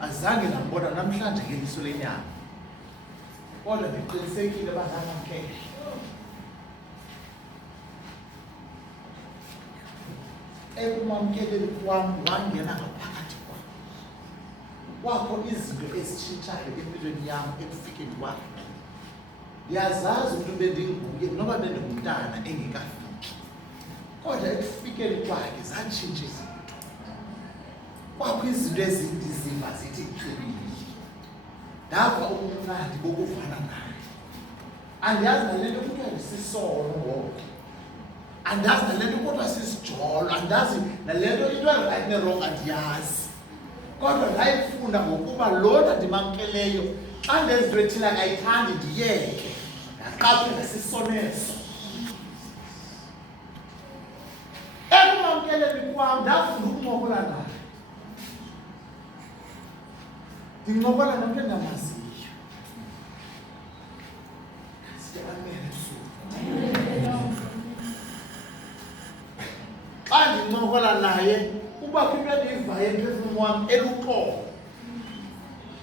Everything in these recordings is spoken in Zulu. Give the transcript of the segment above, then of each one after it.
azange nambona namhlanje ngeliso lenyama, kodwa ndiqinisekile bangamamkele. Ekumamkeleni kwam wangena ngaphakathi kwam, kwakho izinto ezitshintshayo empilweni yam ekufikeni kwakhe. Ndiyazazi umntu bendinguye noba bendingumntana engekafiki, kodwa ekufikeni kwakhe zatshintsha izinto. Kwakho izinto ezindiziva zithi ihlebile, ndava ubumnandi bokuvana naye. Andiyazi nale nto kuthiwa ndisisono ngoku, andazi nale nto kodwa sisijolo, andazi nale nto into right ne-wrong andiyazi, kodwa ndayifunda ngokuba lona ndimamkeleyo xa ndenza into ethile akayithandi ndiyeke, ndaqaphela sisoneso. Ekumamkeleni kwam ndafunda ukuncokola naye, ndincokola nomntu endingamaziyo. Xa ndincokola naye kubakho into endiyivayo emphefumlweni wam eluxolo.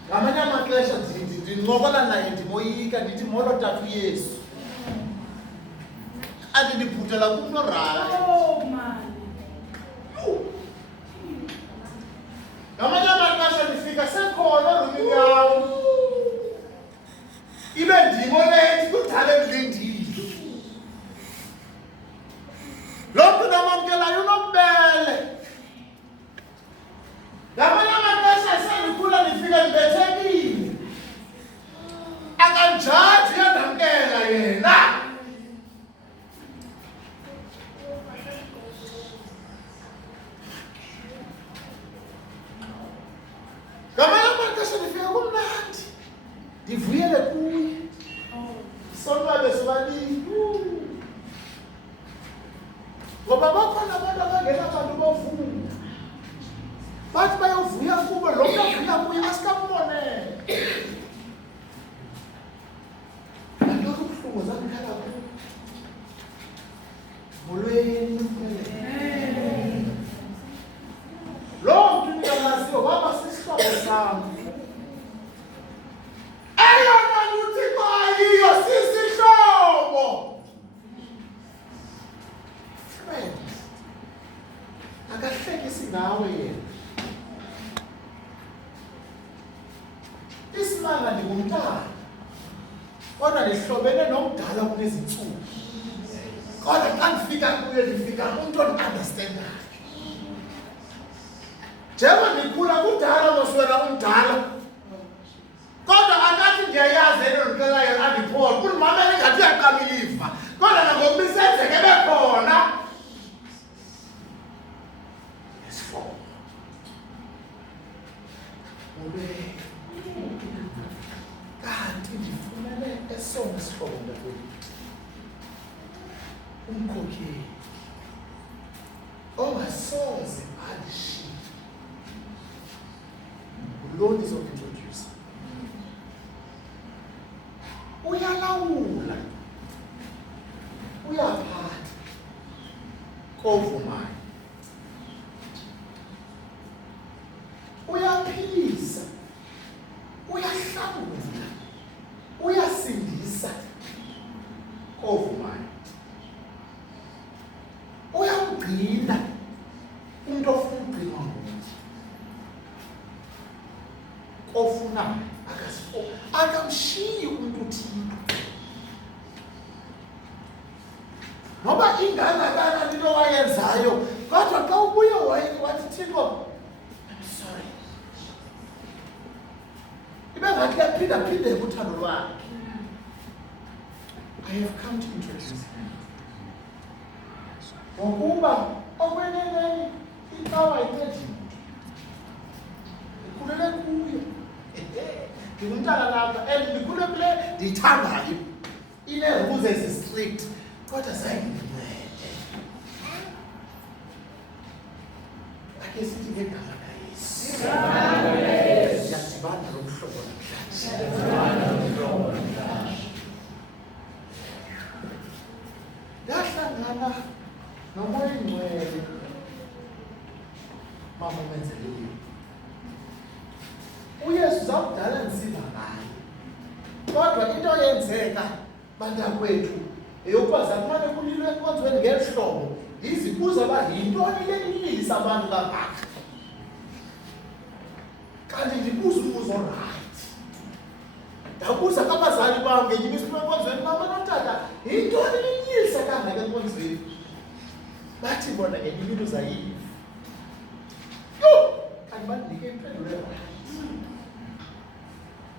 Ngamanye amaxesha ndincokola naye ndimoyika, ndithi molo tata uYesu, andindibhutela kumntu orayi. Ngamanye amaxesha ndifika sekhona erumini yam, ibe ndimolethi kudala emlindile. Lo mntu ndamamkelayo unobubele. Ngamanye amaxesha sendikhula ndifika ndibethekile, akanjaji uyandamkela yena. Ngamanye amaxesha ndifika kumnandi, ndivuyele kuye, sonwabe sobabili. Ngoba bakhona abantu abangenabantu bovuma, bathi bayovuya kubo, lo mntu avuya kuye asikambonele. Andiyokho ubuhlungu zandikhala kubo. Molweni loo mntu ndingamaziyo waba sisihlobo sam. Eyona nto uThixo ayiyo sisihlobo. Akahlekisi ngawe yena. Isimanga ndingumntana, kodwa ndihlobene nomdala kunezintsuku. Kodwa xa ndifika kuye ndifika umntu ondiunderstandayo. Njengoba ndikhula kudala moswena umdala, kodwa akathi ndiyayazi ento ndicelayo andiphole. Kundimamela ingathi uyaqamiliva, kodwa nangoku isenzeke bekhona. Kanti ndifumene esona sihlobo ndakwethu, umkhokheli ongasoze andishiye. Ngulo ndizokuintrodusa. Uyalawula, uyaphatha, kovumayo, uyaphilisa, uyahlangula, uyasindisa, kovumayo, uyamgcina umuntu ofuna ukugcinwa nguye, ofunayo akamshiyi umuntu uthile. Noba ingangakanani into wayenzayo, kodwa xa ubuye wathi Thixo, I'm sorry, ibe ngathi yaphinda-phindeka uthando lwakhe. I have come to introduce him. Ngokuba okweneneni icawa ayithethile, ndikhulele kuyo. Ndingumntana lapha and ndikhule kule ndiyithandayo, ine-rules ezi-strict, kodwa zange ndincede. Ake sithi ngegama laYesu. Ndiyadibana lo mhlobo namhlanje. Ndahlangana nomoya ingcwele, mama umenzele. Kodwa into eyenzeka bantakwethu eyokuba zakumane kulilwe enkonzweni ngeli hlobo izibuza uba yintoni le ililisa abantu kangaka. Kanti ndibuza umbuzo right. Ndabuza kabazali bam ngenye imini enkonzweni, mama notata, yintoni lililisa kangaka enkonzweni? Bathi bona ngenye imini uzayiva. Yho! Kanti bandinike impendulo right.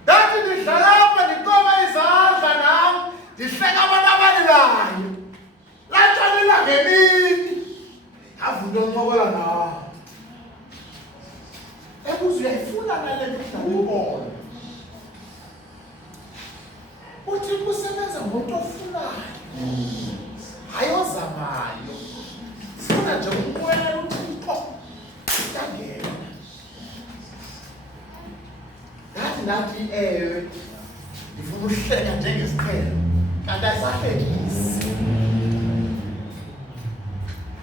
Ndathi ndidlala apha ndikoma izandla nam, ndihleka abantu abalelayo. Latshonela ngemini. Yavunda oncokola nawo. Ebuze uyayifuna nale nto udlala uthi kusebenza ngomntu ofunayo. Hayi ozamayo. Funa nje ukwela uThixo. Uyangena. Ndathi ewe ndifuna uhleka njengesiqhelo kanti ayisahlekisi.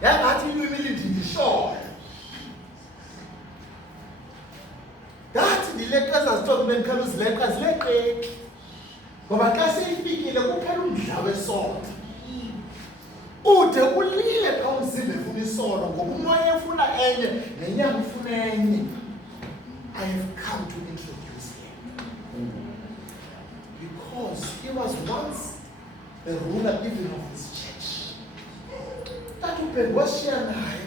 Yangathi ilwimi lindisholo. Ndathi ndileqeza zithobe bendikhala uzileqa zileqeki. Ngoba xa seyifikile kuphela umdla wesonto. Ude ulile xa umzimba efuna isono ngoba umoya efuna enye nenyama ifuna enye. I have come to introduce him. Because he was once the ruler even of this church. That ubengwashiya naye.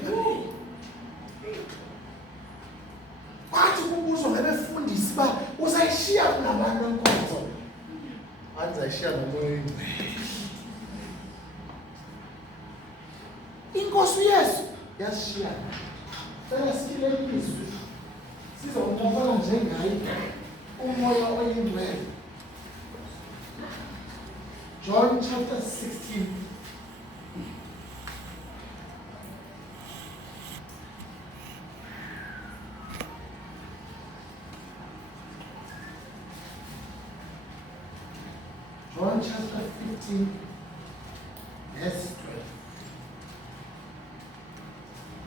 Wathi kubuzwa ngabefundisi ba uzayishiya kunabantu enkonzo. Wathi uzayishiya ngomoya oyingcwele. Inkosi uYesu yashiya. Cela sikile ilizwi. Sizawuncokola njengaye umoya oyingcwele. John chapter 16. John chapter 15, verse 12.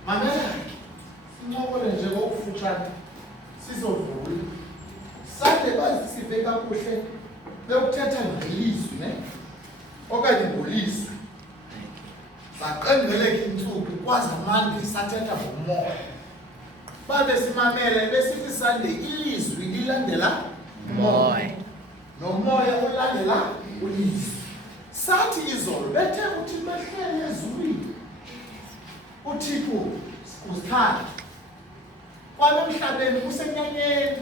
Mamela, sincokole nje ngokufutshane sizodlula. Sade bazisive kakuhle bekuthetha ngelizwi ne? Okanye ngolizwi. Saqengeleka intsuku kwaza manje sathetha ngomoya. Babe simamele besithi Sunday ilizwi lilandela umoya. Nomoya olandela ulizwi. Sathi izolo bethe uthi behlele ezulwini. Uthixo uzithanda. Kwalo emhlabeni kusenyanyeni.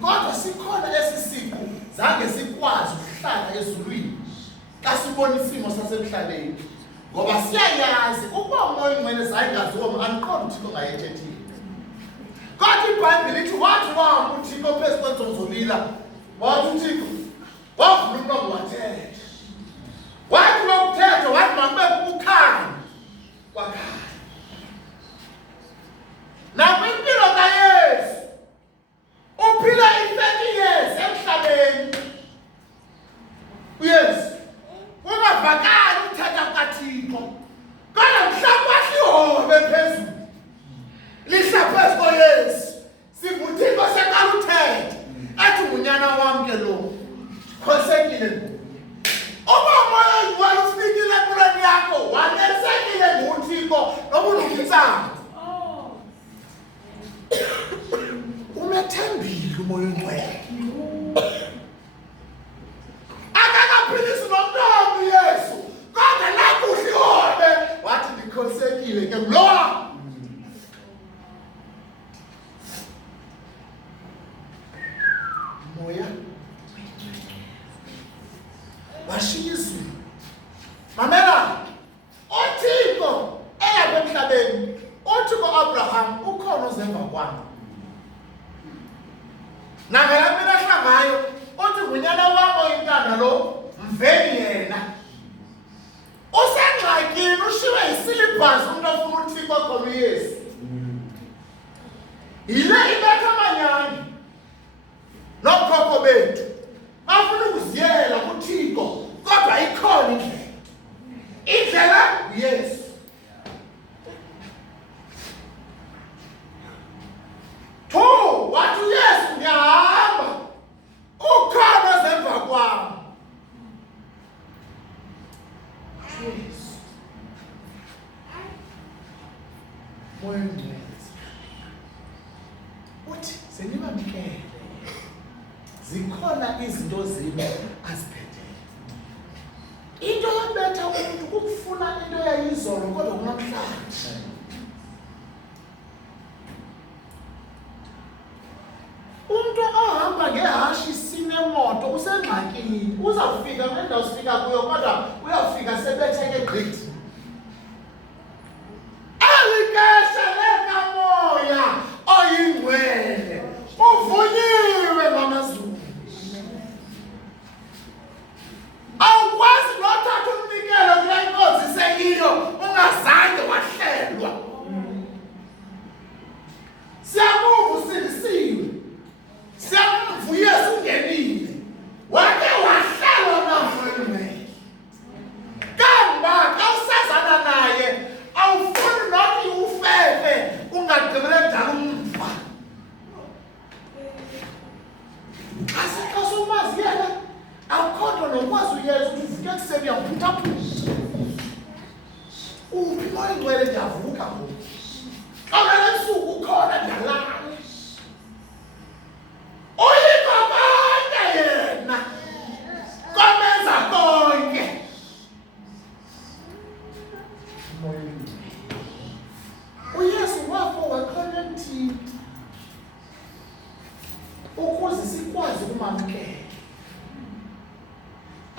Kodwa sikhona lesisiko zange sikwazi ukuhlala ezulwini. Xa sibona isimo sasemhlabeni. Ngoba siyayazi ukuba umoya oyingcwele zayingaziwa andiqondi uThixo ngayethethile. Kodwa iBhayibhile lithi wathi wahamba uThixo phezu kwenzonzolila. Wathi uThixo wavula umlomo wathetha. Wathi lokuthetha wathi makube kukhanya. Kwakhanya. Nakwimpilo kaYesu uphila i-30 years emhlabeni. uYesu ungavakali ukuthetha kukaThixo. Kodwa mhla kwahlihobe phezulu. Lihla phezu koYesu. Sivuthixo sekaluthetha. Athi ngunyana wami ke lo. Khosekile. Uma umoya oyingcwele ufikile empilweni yakho, wanesekile nguThixo noba unokutsango. Umethembile umoya oyingcwele. Akakaphilisi nomntu uYesu. Kodwa la kuhlihobe wathi ndikhosekile ke lo. Moya washiya izwi. Mamela uThixo elapha emhlabeni uthi ku-Abraham ukhona ozemva kwami. Nangala mina hlangayo uthi ngunyana wami oyintanga lo mveni yena. Usengxakini ushiwe yisilibhazi umuntu ofuna uThixo khona uYesu. Yile ibetha amanyani. Nokhokho bethu bafuna ukuziyela kuThixo kodwa ikhona indlela. Indlela uYesu. Wathi uYesu ngiyahamba. amkele. Zikhona izinto zini aziphethe. Into yobetha umuntu kukufuna into yayizolo kodwa kunamhlanje. Umuntu ohamba ngehashi sinemoto usengxakini. Uzawufika ngendawo sifika kuyo kodwa uyafika sebetheke gqithi. Alikesha lekamoya oyingcwele. Uvunyiwe ngamaZulu. Awukwazi nothatha umnikelo kule nkosi seyiyo ungazange wahlelwa. Siyamuva usilisiwe. Siyamuva uYesu ungenile. Wake wahlelwa namhlanje. Kambe xa usazana naye awufuni nokuthi ufefe ungagqibele njalo umva. Xa somazi yena awukho nokwazi uYesu ukuthi uvuke ekuseni uyavuthaphuza. Uphi moya ingcwele ndiyavuka ngoku. Awulala ebusuku ukhona ndiyalala. Uyikho konke yena. Komenza konke. uYesu wafa wakhona emthini ukuze sikwazi ukumamkela.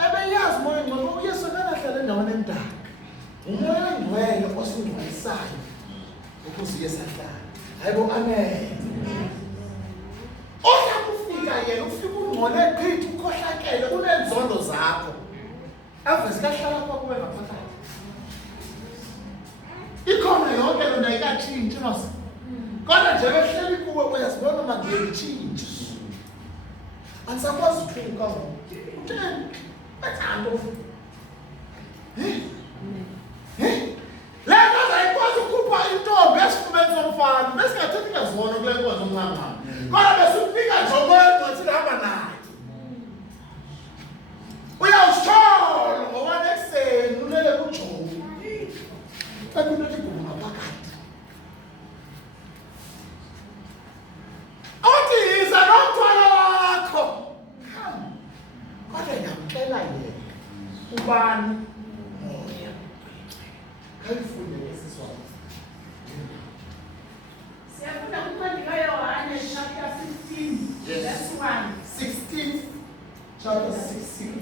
Ebeyazi moya ngcwele uYesu akanahlala endaweni emdaka. Umoya ongcwele osingcwalisayo ukuze uYesu ahlale. Hayibo, amen. Uyakufika yena ufika ungcole gqithi ukhohlakele unenzondo zakho. Avese kahlala kwakuwe ngaphakathi. Ikhona yonke lento ayikatshintshi mase. Kodwa nje behleli kuwe uyazibona manje ngiyitshintshi. Ansakwazi ukuthuka ngoku. Utheni? Bathando. Lento ayikwazi ukukhupha intombi esifubeni somfana. Besingathethi ngazibona kule nkonzo omncane. Kodwa besifika nje ngoba sihamba naye. Uyawusholo ngoba nekuseni ulele kuJobe. Akunothi kuba phakathi. Othi iza nomthwalo wakho. Kodwa ngiyamcela yena. Ubani? Moya. Kalifunde lesiswazi. Siyafunda kuncwadi kaYohane chapter 16 verse 1. 16 chapter 16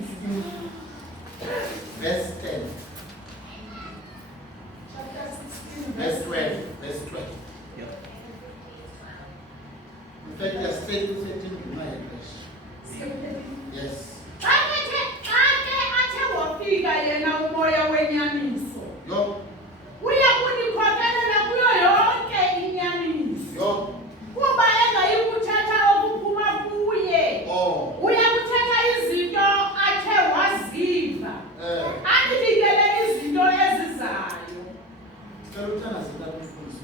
verse 10. Chapter 16 Verse 12. Verse 12. Yeah. In fact, they are staying 13 to my address. Yes. Athe wafika yena umoya wenyaniso. Yo. Uya kunikhokelela kuyo yonke inyaniso. Yo. Kuba engayikuthatha okuphuma kuye. Oh. Uya kuthatha izinto athe waziva. Andibikele izinto ezizayo. Sicela uthanda zithatha umfundisi.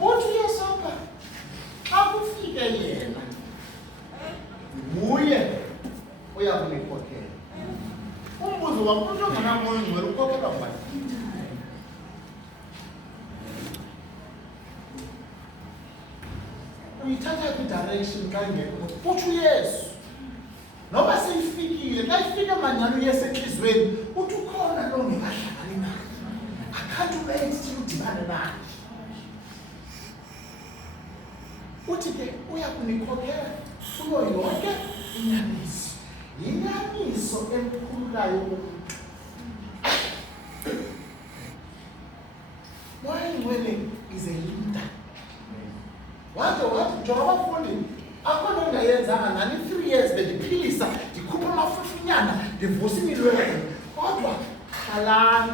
Uthi uYesu apha xa kufike yena nguye uyakunikhokhela. Umbuzo wam, umuntu ongenamoya ongcwele ukhokhelwa ngubani? Uyithatha kwi-direction xa ingekho. Uthi uYesu noba seyifikile xa ifike manyana uYesu entliziyweni uthi ukhona lo ngekahlali naye. Akhanti wait till udibane naye. Uthi ke uyakunikhokhela kuyo yonke inyaniso. Inyaniso emkhululayo umuntu. Moya ngcwele is a leader. Wathi njengoba abafundi akho nto engayenzanga nani 3 years bendiphilisa ndikhupha amafufinyana ndivusa imilwelo kodwa hlalani.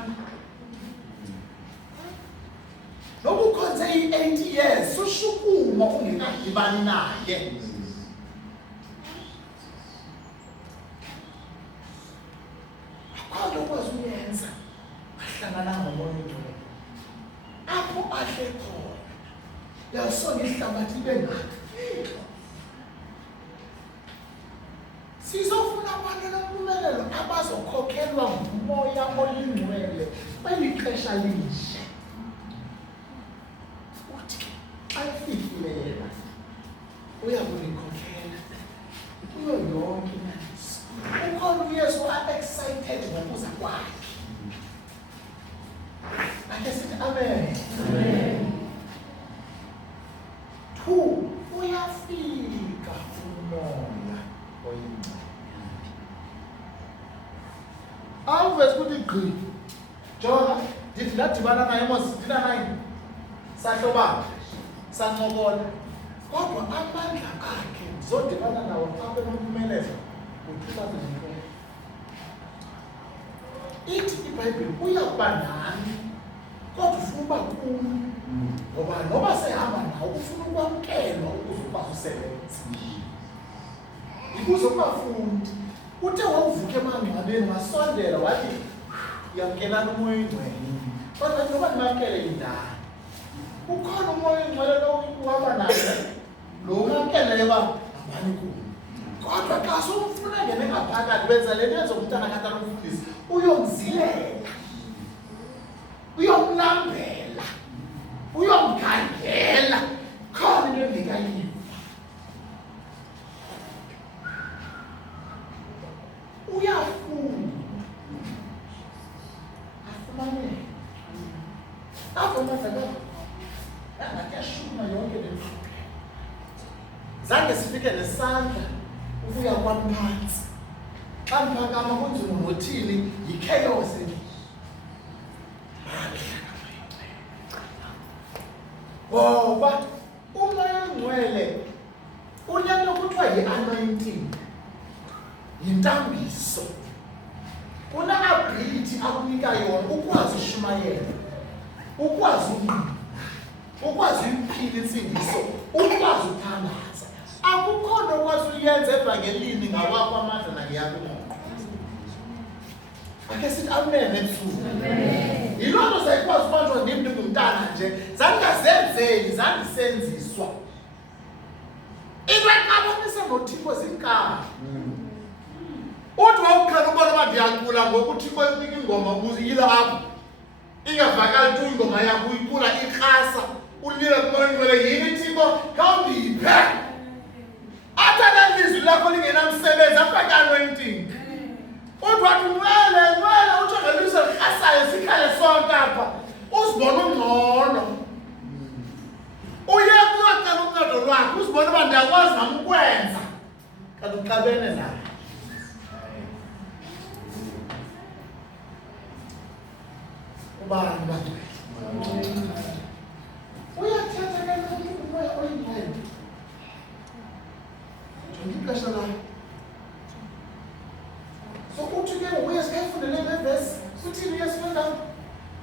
Noba ukhonze i-8 years sushukuma ungekadibani naye. ukhona ukwazi uyenza ahlangana ngomoya oyingcwele apho ahle khona yasonga ihlabathi ibe ngaphi. Sizofuna abantu nompumelelo abazokhokhelwa ngumoya oyingcwele kwelixesha lihle. Uthi ayifikile yena uyakunikhokhela kuyo yonke inaniso. Ukhona uYesu a-excited ngokuza kwakhe. Ake sithi amen. Amen. 2, uyafika umoya oyingcwele. Awuvezi ukuthi gqi. Jonga, ndithi ndadibana naye mos thina naye. Sahlobana. Sancokola. Kodwa amandla akhe zodibana nawo apha enompumelelo ngo-2012. Ithi iBhayibhile uyakuba nani kodwa ufuna uba kum. Ngoba noba sehamba nawo ufuna ukwamkelwa ukuze ukwazi usebenza. Ikuze kungafundi. Uthe wawuvuka emangcwabeni wasondela wathi uyamkelana umoya oyingcwele. Kodwa noba nimamkele indala. Ukhona umoya oyingcwele lo uhamba naye. Lo ungamkele uba hambani kuwo. Kodwa xa somfuna ngene ngaphakathi wenza le nto umntana kaTata umfundisi uyomzilela. Uyomlambela. Uyomkhangela. Khona into engekayiva. Uyafunda. Afumanele. Avomazela. Angakashuma yonke le nto. Zange sifike nesandla ukuya kwamphansi. Xa mphakama kunzima ngothini yi-chaos. Ngoba umoya oyingcwele unento kuthiwa yi-anointing. Yintambiso. Una-ability akunika yona ukwazi ushumayela. Ukwazi uqina. Ukwazi ukuphila insindiso. Ukwazi ukuthandaza. Akukho nto okwazi uyenza evangelini ngawakho amandla nangeyakho ingqondo. Ake sithi amen ebusuku. Amen. Yiloo nto sayikwazi ubanjwa ndim ndingumntana nje. Zandingazenzeli, zandisenziswa. Into exabanisa noThixo zinkani. Uthi wawukhala ubona uba ndiyacula ngoku uThixo enika ingoma uyila apho. Ingavakali tu ingoma yakho uyicula ikrasa. Ulila kumoya oyingcwele yini Thixo khawundiphe. Athi lizwi lakho lingenamsebenzi afake anointing. Uthi wathi ngcwele utsho ngelizwi elikrasayo sikhale sonke apha. Uzibone ungcono. Uyeke uyocela uncedo lwakho uzibone uba ndiyakwazi nami ukwenza. Kanti uxabene naye. Ubani bantu? Uyathetha ke umoya oyingcwele. Jonga ixesha lakho. So uthi ke uYesu kayifundele le verse uthini uYesu funda?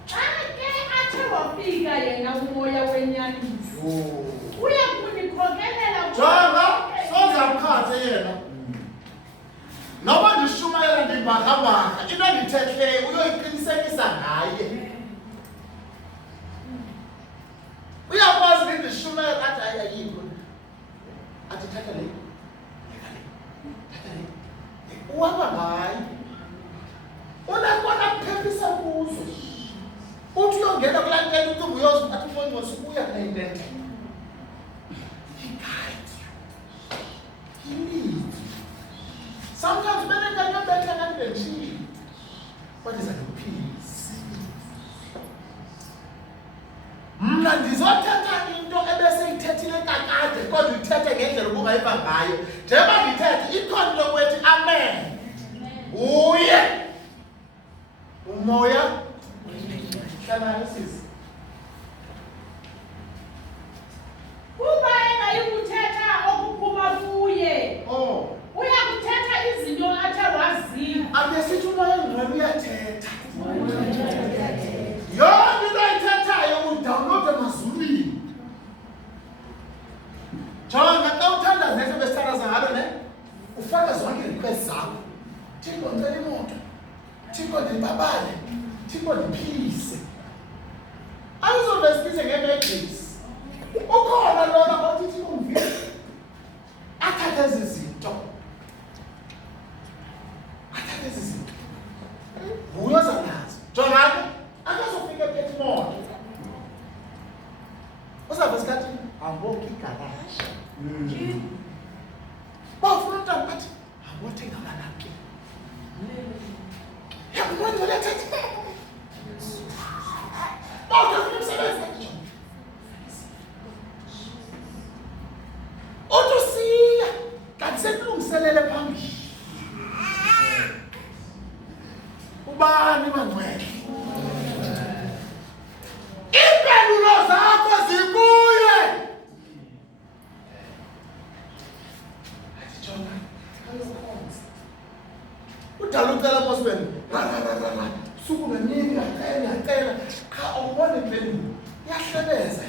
Xa ke athe wafika yena umoya wenyaniso. Uya kunikhokelela Jonga, sozamkhathe yena. Noba ndishumayela ndibhakabhaka, into endithethileyo uyoyiqinisekisa ngaye. Uyakwazi ukuthi ndishumayela athi hayi ayikho. Athi thatha le. Thatha le. Uhamba ngaye. Unakona kuphephisa kuzo. Uthi uyongena kulaa ntente ucinga uyozi athi umoya wasukuya kule ntente. He guides you. He leads you. Sometimes men and women better than the cheat. What is that? Peace. Mna ndizothetha into ebese ithethile kakade kodwa ithethe ngendlela ubungayiva ngayo. Njengoba ndithethe ikhona lokwethi amen. Uye. Umoya. Hlala sisi. Kuba engayikuthetha okuphuma kuye. Oh. Uyakuthetha izinto athe waziva. Abesithi umoya oyingcwele uyathetha. Yonke into ayithethayo udownload emazulwini. Jonga xa uthandaza nento besithandaza ngalo ne ufaka zonke irequest zakho. Thixo ngicela imoto. Thixo ndibabale, Thixo ndiphilise. Ayizovele siphise nge-matrix. Ukhona lona bathi Thixo umvile. Athathe ezi zinto. Athathe ezi zinto. Uyoza nazo. Jonga, akazofika ephethe imoto. Uzawube sikathi ambonke igaraji. Bafuna umntwana bathi ambothenga amanapki. Yabona le thatha. Bawufuna umsebenzi. Utusiya kanti sekulungiselele phambili. Ubani bangcwele? Impendulo zakho zikuye. Udala ucela mosweni. Suku nemini ngacela cha awubone impendulo. Iyahlebeza.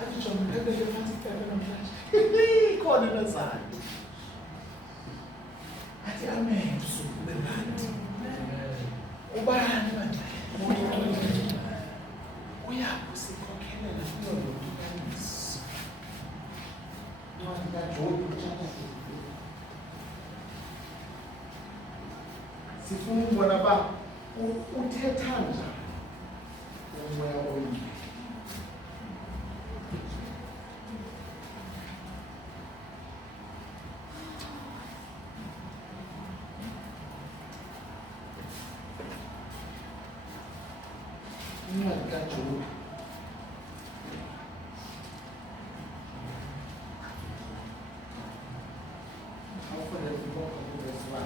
Athi John phephe phansi phephe namhlanje. Khona nezayo. Athi amen suku bemanje. Ubani manje? Uyakusikhokhelela kuyo lokho. Noma kaJobe uthatha sifuna ukubona ba uthetha njani umoya oyingcwele. Incwadi kaJobe awufundele ukubona kuverse 1.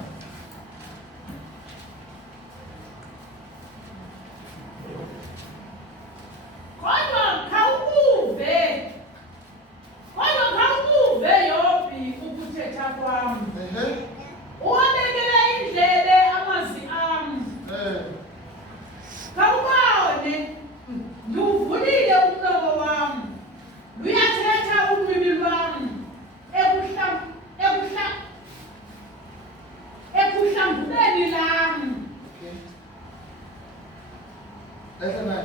Khawukuve Yobi ukuthetha kwami. Uwabekela indlebe amazwi ami. Khawubone, ngiwuvulile umlomo wami. Luyathetha ulwimi lwami. Ekuhlambuleni lami. Letter 9.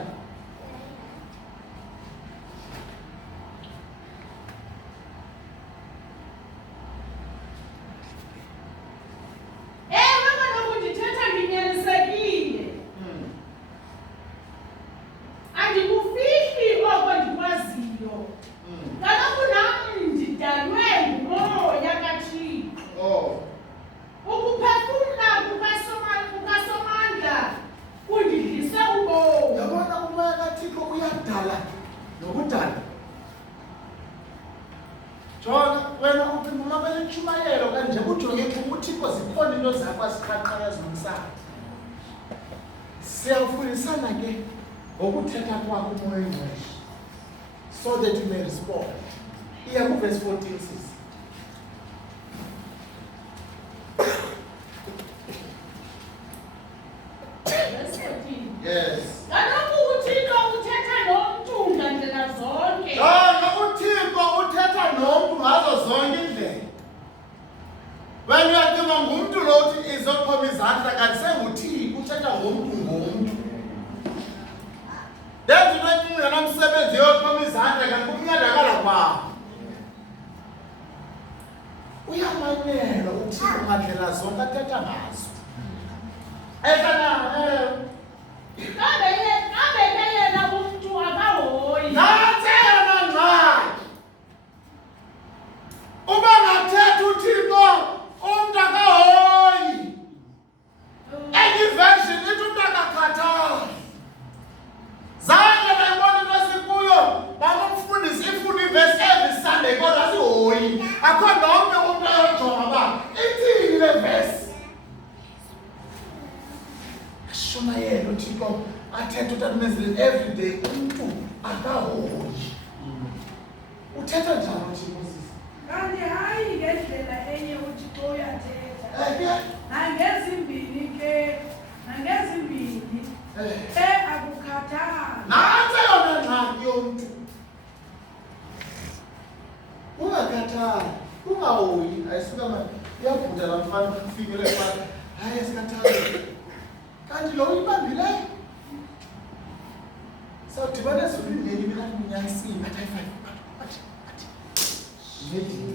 Siyafundisana ke ngokuthetha kwakho umoya oyingcwele so that you may respond. Iya ku verse 14 sis. Verse 14. Yes. Kaloku uThixo uthetha nomntu ngandlela zonke. uThixo uthetha nomntu ngazo zonke indlela. When you are given ngumntu lo uthi izophoma izandla kanti senguThixo uthetha ngumntu. Then you don't think nomsebenzi yophoma izandla kanti kuncedakala kwakho. Uyamanyelwa uThixo ngandlela zonke athetha ngazo. Kambe yena umuntu akahoyi. Nathena ngqaki. Uba ngathetha uThixo umuntu akahoyi. Any version ithi umuntu akakhathali. Zange bayibona into esikuyo bamfundisa ifuna iverse every Sunday kodwa sihoyi. Akho nomnye umuntu oyojonga ba ithini le verse. Shona yena uThixo athetha utamezile every day umuntu akahoyi. Uthetha njani uThixo sisi? Kanti hayi ngendlela enye uThixo uyathetha. Nangezimbini ke, nangezimbini. Akukhathali. Nansi yona ngxaki yomuntu. Ungakhathali, ungahoyi, ayisuka manje. Iyabhuda la mfana kufikele pha. Hayi esikhathini. Kanti lo uyibambileyo. Sawudibana ezulwini mina nginyanisile athi ayi athi. Ngedini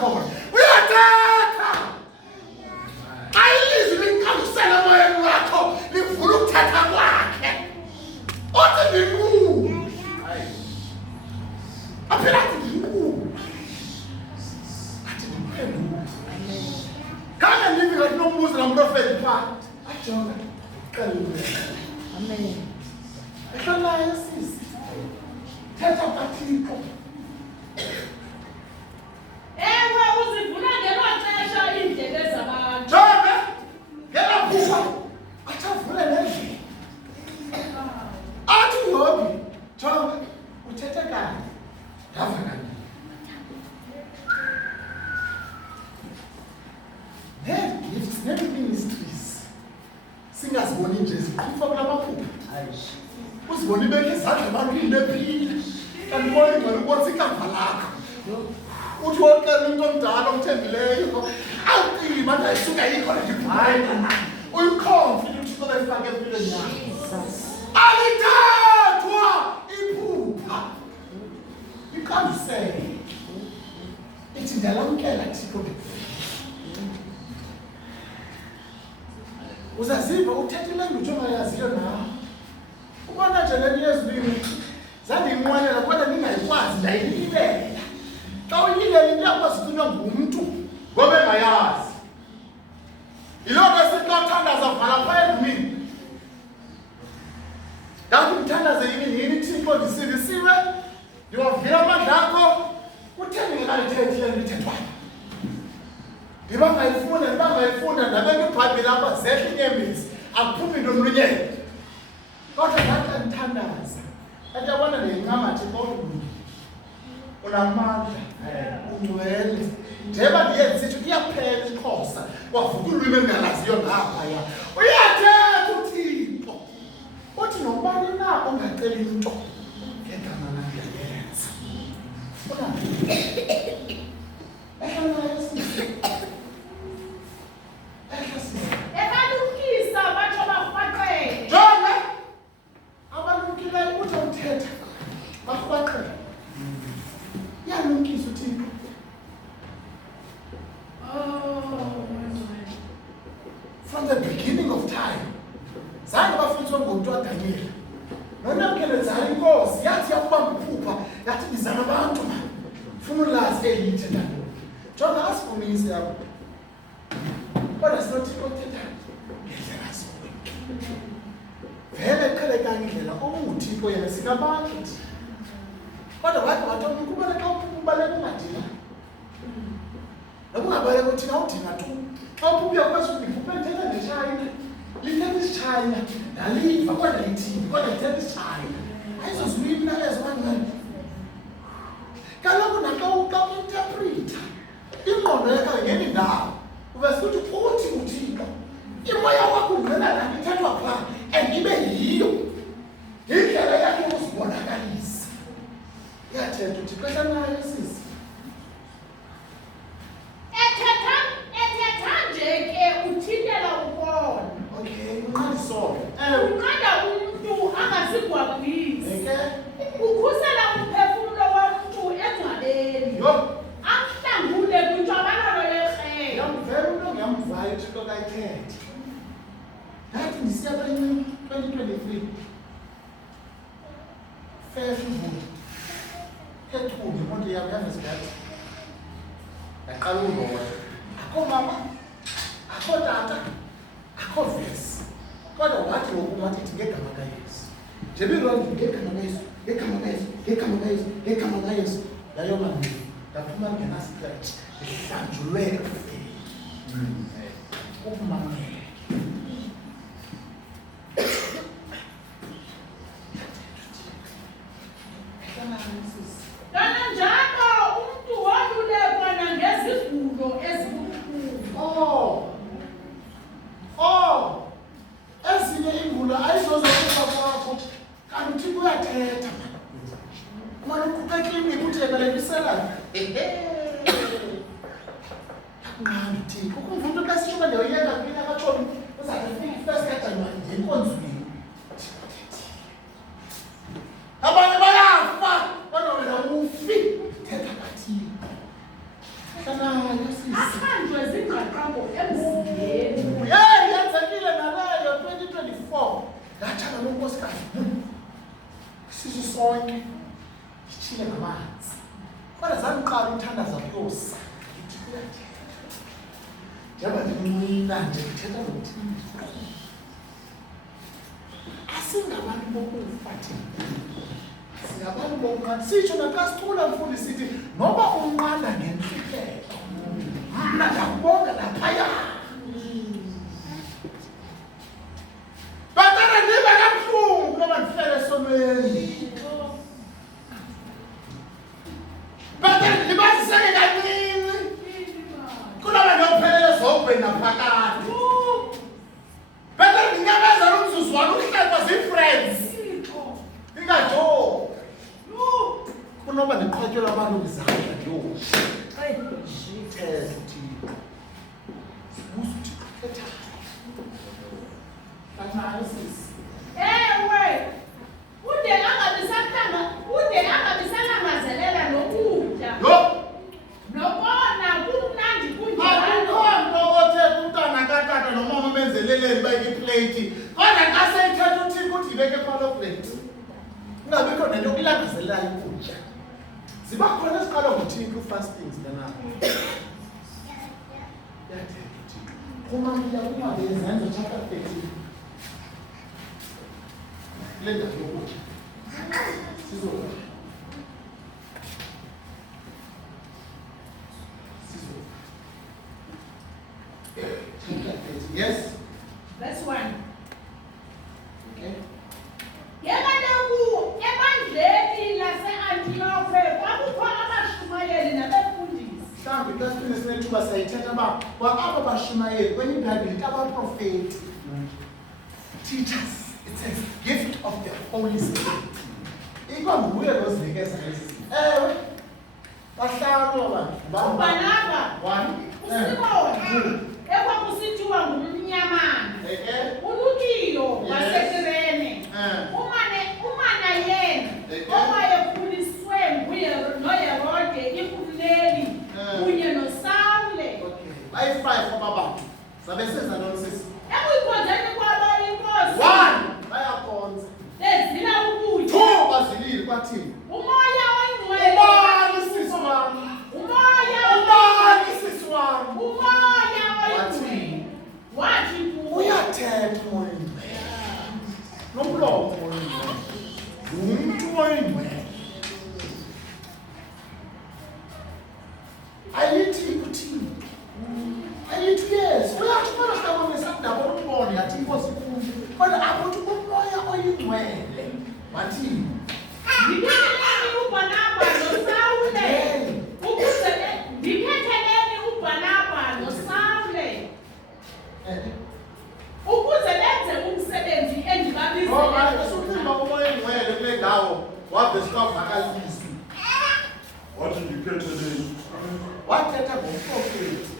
lapho. Uyathatha. Ayilizwi linkalusela moya uthetha kaThixo. Ewe uzivula ngelo xesha iindlebe zabantu. Jonga, ngelaphupha athavule nendlela. Athi uHobi, jonga, uthethe kanye. Ndava kanye. Nee-gifts, nee-ministries. Singaziboni nje ziqhufa kulamaphupha. Uzibona ibeke izandla ebantwini bephila. Kanti ubona ingcwele ukubonisa ikamva lakho. Uthi wonqena umuntu omdala omthembileyo. Awucima nje ayisuka yikho le iphupha. Uyikhomfile uThixo befake empilweni yakho. Alitathwa iphupha. Iqandisele. Ithi ndiyalamkela Thixo. Uzaziva uthethe ilanguage ongayaziyo nawe. Ubona nje lento yezilimi zandinqwenela kodwa ningayikwazi ndayilela. Xa uyilela into yakwazi ukunywa ngumuntu ngoba engayazi. Yiloko esithi uthandaza vala phaya emini. Yathi umthandaze yini Thixo ndisindisiwe. Ndiwavila amandla akho. Utheni ngekalithethi le nto ithethwayo. Ndibangayifunda ndabeka iBhayibhile apha zehle inyembezi akuphumi into omlunyeni. Kodwa ngathi andithandaza. Kanti yabona le ncamathi kodwa unamandla, ungcwele. Njeba ndiyenza sithi kuyaphela isiXhosa kwavuka ulwimi engalaziyo ngaphaya. Uyathetha uThixo. Uthi nobani na ongaceli into ngegama lakhe uyayenza. Ebalukisa batsho barhwaqele. Jonga, abalumkileyo uthi uthetha barhwaqele. Iyalumkisa uThixo. From the beginning of time, zange bafundiswe ngumntu waDanyeli. Nonamkelezana inkosi yathi yakubamba iphupha yathi bizana abantu man. Funa ulazi elithe ntando. Jonga asifumise yakho. Kodwa sinothixo othethayo ngendlela zonke. Vele qhelekanga indlela onguthixo yena sikabantu. Kodwa wathi wathi ukubona xa ubaleka ungadina. Nokungabaleka uthina udinga tu. Xa uphupha kwazi ukuphupha ithetha ngeChina. Lithetha isiChina. Naliva kodwa ithini kodwa lithetha isiChina. Ayizozwini nalezo bangani. Kaloku naxa uinterpreta ingqondo yakho ngeni ndawo. Ubesithi uthi uThixo. Imoya wakho ungena la ithethwa pha endibe yiyo. Indlela yakho uzibonakalisa. Yathetha uthi xesha nayo sisi. Ethetha nje ke uthintela ukona. Okay, unqandisole. Unqanda umuntu angasigwagwisi. Eke. Ukhusela umphefumulo womuntu engcwabeni. Yo. Akuhlangule kwintshabalalo yerhele. Yamvela umuntu ongemvayo uThixo kayithethe. Ngathi ndisiya kwe-2023. First uvulo. Kethuke imoto yami yavesikhathi. Yaqala umoya. Akho mama. Akho tata. Akho vesi. Kodwa wathi wokumathi ngegama kaYesu. Njebironi ngegama kaYesu. Ngegama kaYesu. Yayoma mina. Ndaphuma ngenasiplash. Ihlanjulwe ekufeni. Ukumamela. Kananjalo umuntu wolulekwa nangezigulo ezibuhlungu. Ezinye ingulo ayizozokuba kwakho kanti uThixo uyathetha. Manje ukuqeka ekliniki uthi ebelekisela. Akunqanda uThixo. Ukumvuta xa sisho nje uyeka kuphila kaXoli uzafika first kaJanuwari ngenkonzweni. Abanye bayafa kodwa wena ufi. Thetha kaThixo. Hlanayo sisi. Akhanjwe zingqaqambo emzimbeni. Yenzekile naleyo 2024. Ngathana nonkosikazi. Sisu sonke. Ichile ngamanzi. Kodwa zangiqala ukuthandaza kuyosa. Njengoba ndimncina nje ngithetha noThixo. Asingabantu bokufa thina. Singabantu ngaphambi kokunqanda sitsho nakasicula mfundisi sithi noba unqanda ngentsikelelo mna ndakubonga laphaya batala ndiba kabuhlungu kunoba ndifele esonweni batala ndibaziseke kancinci kunoba ndiyophelele zobheni naphakathi batala ndinyamezela umzuzu walo uhlekwa zii-friends ingajoki kunoba ndiqhotyelwa abantu ngizandla njoki thetha uthixo sibuza uthixo thethayo kanayo sisi Ewe, ude angabisanangazelela nokutya. yo Nokona kumnandi kunjalo. akukho nto othe kumntana katata nomama benzeleleni bayike ipleyiti kodwa xa seyithetha uthixo uthi ibeke phaloo pleyiti kungabikho nento yokulangazelelayo ukutya ziba khona eziqala ngothixo ufastings nanapho yathetha uthixo kumambiya kumade izenzo chapter 13 le ndawo yokutya sizokutya yes Verse 1. okay Yekaloku ebandleni lase-Antiyokhe kwakukho abashumayeli nabefundisi. mhlawumbi xa siphinde sinethuba sayithetha uba kwaaba bashumayeli kwenye ibhayibhile abaprofeti teachers it says gift of the Holy Spirit ikwanguye lozinikeza ezi ewe bahlanu abantu uBhanaba, one uSimoni, ekwakusithiwa ngumnyamana, eke uLukiyo Yes. waseKirene, uManayeni, owayekhuliswe noHerode iFuleli, kunye noSawule. okay bayi-5 aba bantu zabe senza ntoni sisi Ekuyikhonzeni kwabo inkosi, 1 bayakhonza bezila ukutya. 2 bazilile kwathini Umoya oyingcwele, ubani sisi wami umoya ubani sisi wami umoya oyingcwele, wathi kuwo, uyathetha umoya oyingcwele nomlomo oyingcwele ngumntu oyingcwele ayithi ikuthini ayithi yes uyathi kodwa sitabonisa ndaba umbone yathi inkosi ikhulu kodwa akuthi umoya oyingcwele wathini ndiphetheleni uBhanaba noSawule, ndiphetheleni uBhanaba noSawule, ukuze benze umsebenzi ngoba endibabizele esuthimba umoya oyingcwele kule ndawo wave sikavakalisi wathi ndiphetheleni wathetha ngomprofeti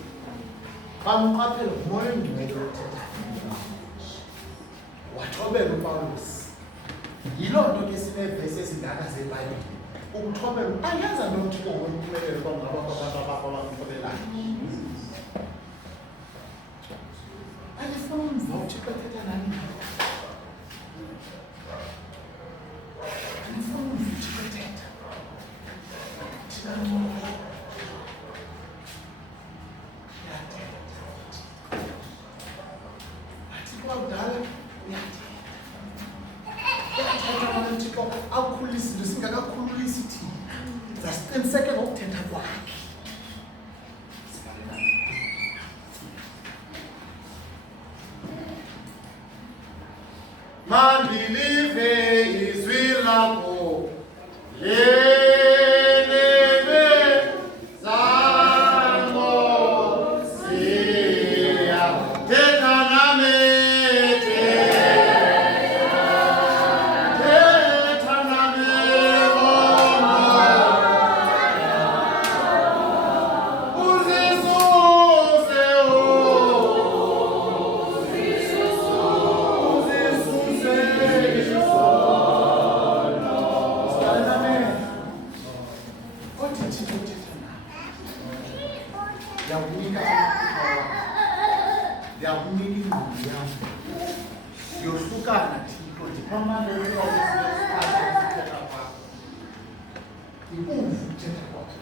bamqaphela ngumoya oyingcwele othetha wathobela uPawulos yiloo nto ke sinevesi ezindala zebhayibhile ukuthobela angenza nto uthixo ngokuyimpumelelo kwangaba kwabantu abakho abamthobelayo andifuna umva uthixo ethetha nani andifuna umva uthixo ethetha athi kwakudala uyathetha uthixo akukhulisa into singakakhululisi thina zasiqiniseke ngokuthetha kwakhe mandilive izwi lakho lelebe zango siya thetha nami thetha nami uzisuse ndiyakunika ingqondo yam ndiyohlukana thixo ndiphambane uthetha kwakho ndikuva uthetha kwakho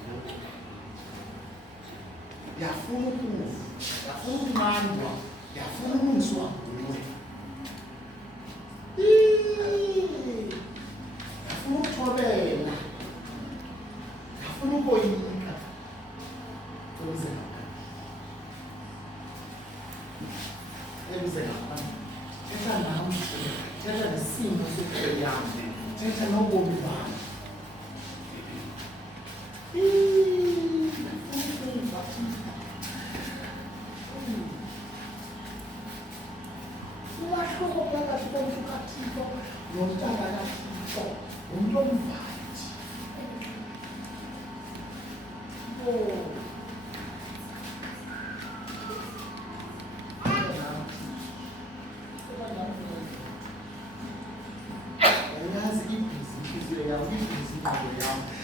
ndiyafuna ukuva ndiyafuna ukunqandwa ndiyafuna ulungiswa nguwe ndiyafuna ukuthobela uyoyika uze ebize ngaphandle thetha nami thetha nesimo sempilo yami thetha nobomi bami umahluko phakathi komntu kaThixo nomntana kaThixo umntu omvathi yazi ibhizi inhliziyo yami ibhizi ingqondo yami